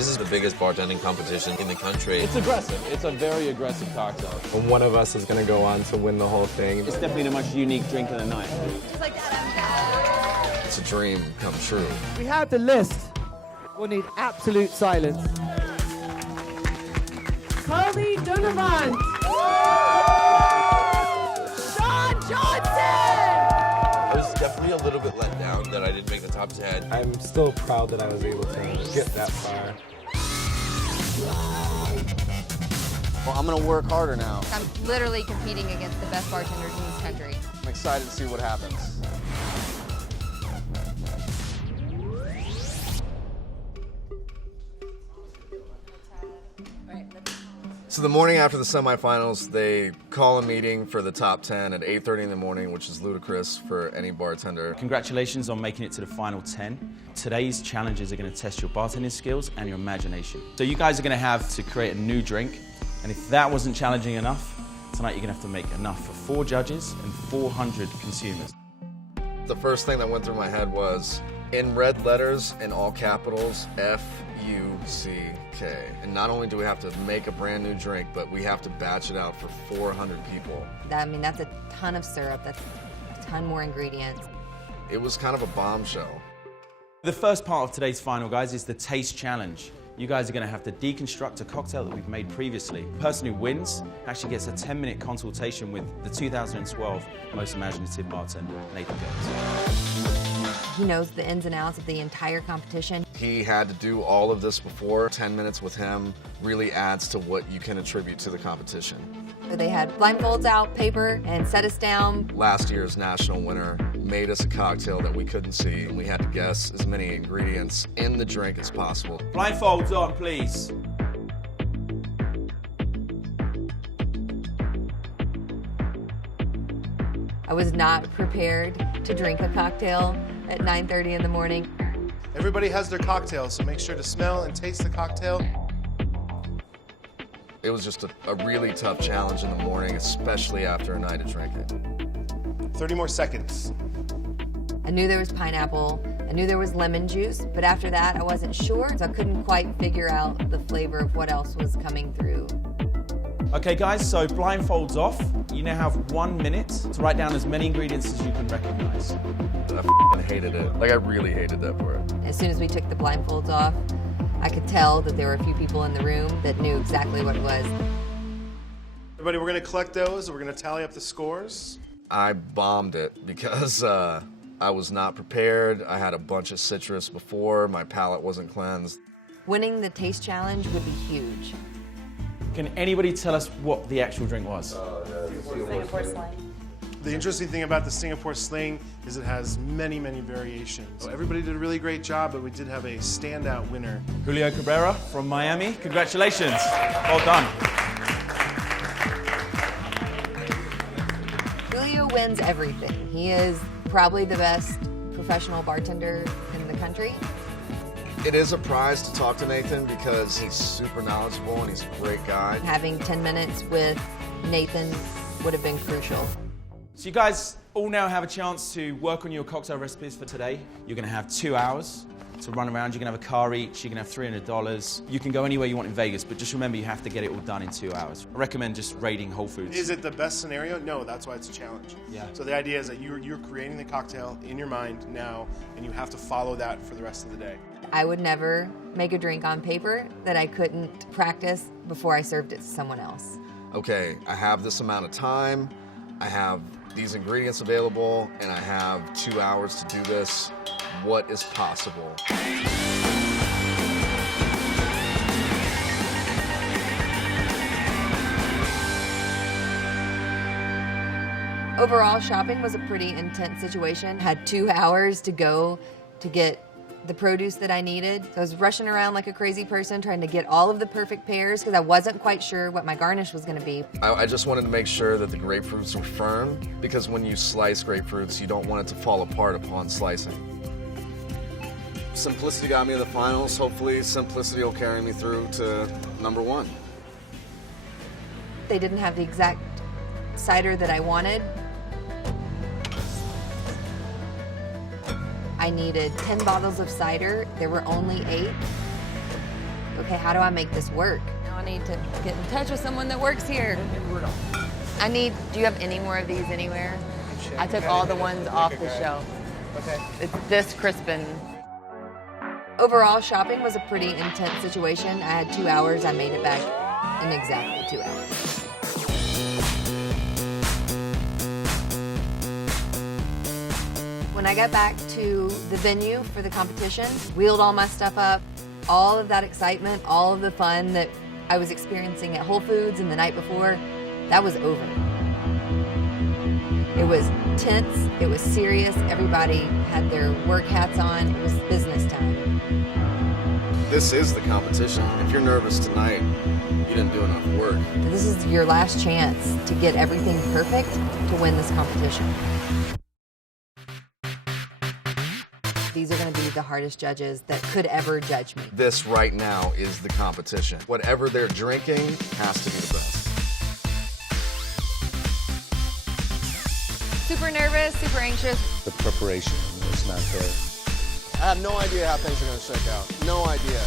This is the biggest bartending competition in the country. It's aggressive. It's a very aggressive cocktail. And one of us is going to go on to win the whole thing. It's definitely the most unique drink of the night. Just like that, It's a dream come true. We have the list. We'll need absolute silence. Carley, Dunavant. Sean Johnson. I was definitely a little bit let down that I didn't make the top 10. I'm still proud that I was able to get that far. Well, I'm gonna work harder now. I'm literally competing against the best bartenders in this country. I'm excited to see what happens. So the morning after the semifinals, they call a meeting for the top 10 at 8:30 in the morning, which is ludicrous for any bartender. Congratulations on making it to the final 10. Today's challenges are going to test your bartending skills and your imagination. So you guys are going to have to create a new drink, and if that wasn't challenging enough, tonight you're going to have to make enough for 4 judges and 400 consumers. The first thing that went through my head was, in red letters in all capitals, F-U-C-K. And not only do we have to make a brand new drink, but we have to batch it out for 400 people. I mean, that's a ton of syrup. That's a ton more ingredients. It was kind of a bombshell. The first part of today's final, guys, is the taste challenge. You guys are going to have to deconstruct a cocktail that we've made previously. The person who wins actually gets a 10-minute consultation with the 2012 Most Imaginative Bartender, Nathan Goetz. He knows the ins and outs of the entire competition. He had to do all of this before. 10 minutes with him really adds to what you can attribute to the competition. They had blindfolds out, paper, and set us down. Last year's national winner made us a cocktail that we couldn't see, and we had to guess as many ingredients in the drink as possible. Blindfolds on, please. I was not prepared to drink a cocktail at 9:30 in the morning. Everybody has their cocktail, so make sure to smell and taste the cocktail. It was just a really tough challenge in the morning, especially after a night of drinking. 30 more seconds. I knew there was pineapple, I knew there was lemon juice, but after that I wasn't sure, so I couldn't quite figure out the flavor of what else was coming through. Okay guys, so blindfolds off. You now have 1 minute to write down as many ingredients as you can recognize. I f***ing hated it. Like, I really hated that part. As soon as we took the blindfolds off, I could tell that there were a few people in the room that knew exactly what it was. Everybody, we're gonna collect those. We're gonna tally up the scores. I bombed it because I was not prepared. I had a bunch of citrus before. My palate wasn't cleansed. Winning the taste challenge would be huge. Can anybody tell us what the actual drink was? Singapore slang. The interesting thing about the Singapore sling is it has many, many variations. Everybody did a really great job, but we did have a standout winner. Julio Cabrera from Miami. Congratulations. Well done. Julio wins everything. He is probably the best professional bartender in the country. It is a prize to talk to Nathan because he's super knowledgeable and he's a great guy. Having 10 minutes with Nathan would have been crucial. So you guys all now have a chance to work on your cocktail recipes for today. You're going to have 2 hours to run around. You're going to have a car each. You're going to have $300. You can go anywhere you want in Vegas, but just remember you have to get it all done in 2 hours. I recommend just raiding Whole Foods. Is it the best scenario? No, that's why it's a challenge. Yeah. So the idea is that you're creating the cocktail in your mind now, and you have to follow that for the rest of the day. I would never make a drink on paper that I couldn't practice before I served it to someone else. Okay, I have this amount of time. I have these ingredients available, and I have 2 hours to do this. What is possible? Overall, shopping was a pretty intense situation. Had 2 hours to go to get the produce that I needed. So I was rushing around like a crazy person trying to get all of the perfect pairs because I wasn't quite sure what my garnish was gonna be. I just wanted to make sure that the grapefruits were firm, because when you slice grapefruits, you don't want it to fall apart upon slicing. Simplicity got me to the finals. Hopefully, simplicity will carry me through to number 1. They didn't have the exact cider that I wanted. I needed 10 bottles of cider. There were only 8. okay, how do I make this work? Now I need to get in touch with someone that works here. Do you have any more of these anywhere? I took all the ones off the shelf. Okay. It's this crispin. Overall, shopping was a pretty intense situation. I had 2 hours. I made it back in exactly 2 hours. When I got back to the venue for the competition, wheeled all my stuff up, all of that excitement, all of the fun that I was experiencing at Whole Foods and the night before, that was over. It was tense, it was serious, everybody had their work hats on, it was business time. This is the competition. If you're nervous tonight, you didn't do enough work. This is your last chance to get everything perfect to win this competition. These are going to be the hardest judges that could ever judge me. This right now is the competition. Whatever they're drinking has to be the best. Super nervous, super anxious. The preparation was not there. I have no idea how things are going to shake out. No idea.